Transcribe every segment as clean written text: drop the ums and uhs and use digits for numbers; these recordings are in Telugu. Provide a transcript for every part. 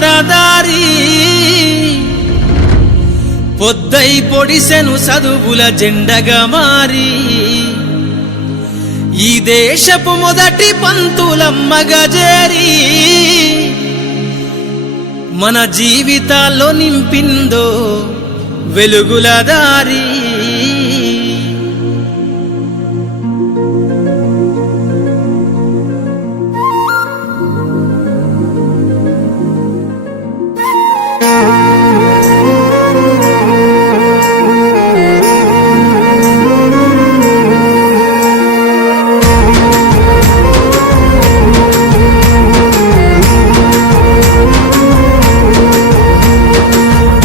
అక్షరధారి పొద్దై పొడిసెను చదువుల జెండగా మారి ఈ దేశపు మొదటి పంతులమ్మగా చేరి మన జీవితాల్లో నింపిందో వెలుగుల దారి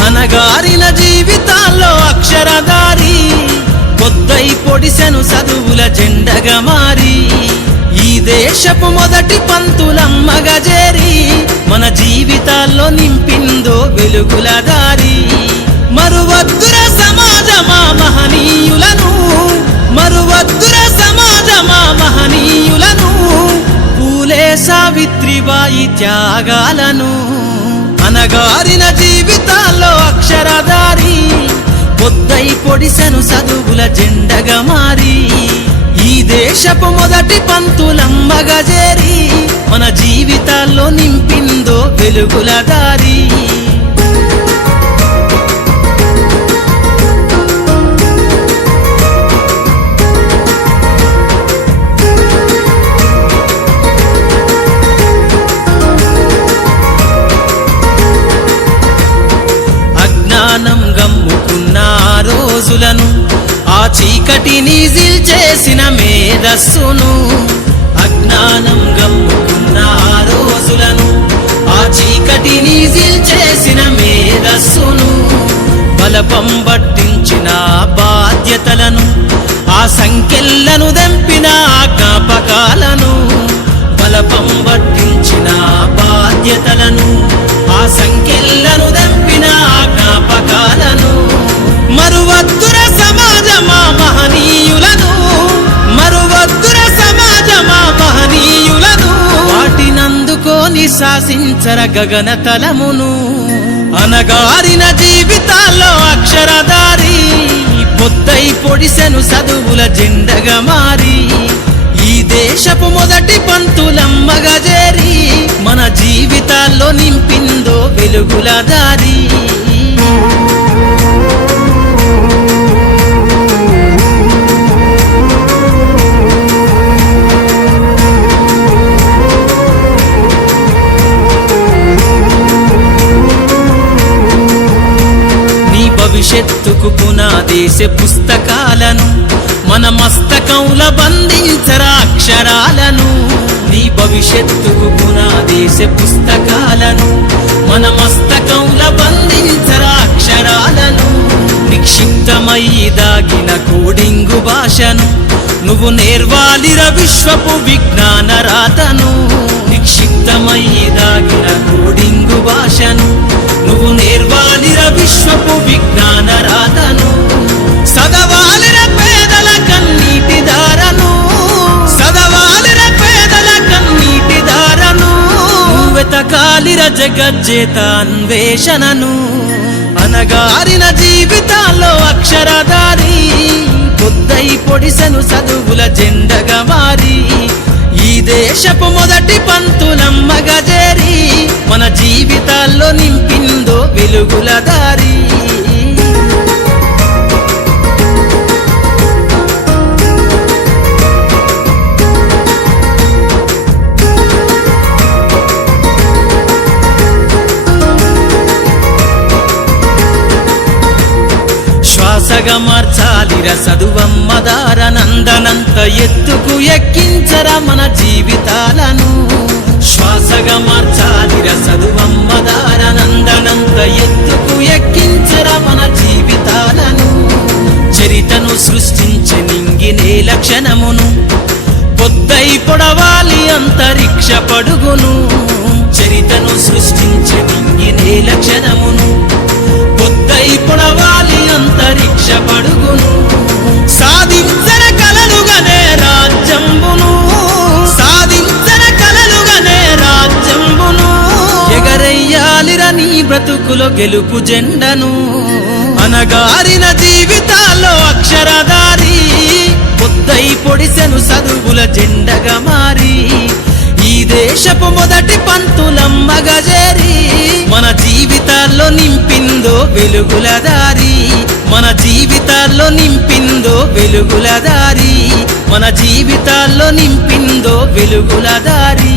అనగారిన జీవితాల్లో అక్షరధారి పొద్దై పొడిసెను చదువుల జెండగా మారి ఈ దేశపు మొదటి పంతులమ్మగా చేరి మన జీవితాల్లో నింపిందో వెలుగుల దారి మరువద్దుర సమాజమా మహనీయులను మరువద్దుర సమాజమా మహనీయులను పూలే సావిత్రిబాయి త్యాగాలను అనగారిన జీవితాల్లో అక్షరధారి పొద్దై పొడిసెను చదువుల జెండగా మారి ఈ దేశపు మొదటి పంతులమ్మగా చేరి మన జీవితాల్లో నింపిందో వెలుగుల దారి అజ్ఞానం గమ్ముకున్న ఆ రోజులను ఆ చీకటిని జిల్చేసిన మేధస్సును అజ్ఞానం గమ్ముకున్న ఆ రోజులను ఆ చీకటిని జిల్చేసిన మేధస్సును బలపం పట్టించిన బాధ్యతలను ఆ సంఖ్యలను దెంపిన జ్ఞాపకాలను బలపం పట్టించిన బాధ్యతలను ఆ సంఖ్యలను దెంపిన జ్ఞాపకాలను మరువద్దుర సమాజమా మహనీయులను మరువద్దుర సమాజమా మహనీయులను వాటినందుకోని శాసించర గగన తలమును అనగారిన జీవితాల్లో అక్షరధారి పొద్దై పొడిసెను చదువుల జెండగా మారి ఈ దేశపు మొదటి పంతులమ్మగా చేరి మన జీవితాల్లో నింపిందో వెలుగుల దారి నీ భవిష్యత్తుకు పునాదేసే పుస్తకాలను మన మస్తకంల బంధించరా అక్షరాలను నీ భవిష్యత్తుకు పునాదేసే పుస్తకాలను మన మస్తకంల బంధించరా అక్షరాలను నిక్షిప్తమై దాగిన కోడింగు భాషను నువ్వు నేర్వాలిర విశ్వపు విజ్ఞాన రాతను నిక్షిప్తమై దాగిన కోడింగు భాషను నువ్వు నేర్వాలిర విశ్వపు విజ్ఞాన రాతను సదవాలిర పేదల కన్నీటి దారను సదవాలిర పేదల కన్నీటి దారను వెతకాలిర జగజ్జేత అన్వేషణను అనగారిన జీవితాల్లో అక్షరధారి పొద్దై పొడిసెను చదువుల జెండగా మారి ఈ దేశపు మొదటి పంతులమ్మగా చేరి మన జీవితాల్లో నింపిందో వెలుగుల దారి శ్వాసగా మార్చాలిర చదువమ్మ దారనందనంత ఎత్తుకు ఎక్కించరా మన జీవితాలను శ్వాసగా మార్చాలిర చదువమ్మ దారనందనంత ఎత్తుకు ఎక్కించరా మన జీవితాలను చరితను సృష్టించి నింగినే లక్షణమును పొద్దై పొడవాలి అంతరిక్ష పడుగును చరితను సృష్టించి నింగినే లక్షణమును పొద్దై పొడవాలి అంతరిక్ష పడుగును సాధించర కలలుగనే రాజ్యంబును సాధించర కలలుగనే రాజ్యంబును ఎగరయ్యాలి బ్రతుకులో గెలుపు జెండను అనగారిన జీవితాల్లో అక్షరధారి పొద్దై పొడిసెను చదువుల జెండగా మారి ఈ దేశపు మొదటి పంతులమ్మగా చేరి మన జీవితాల్లో నింపిందో వెలుగుల దారి మన జీవితాల్లో నింపిందో వెలుగుల దారి మన జీవితాల్లో నింపిందో వెలుగుల దారి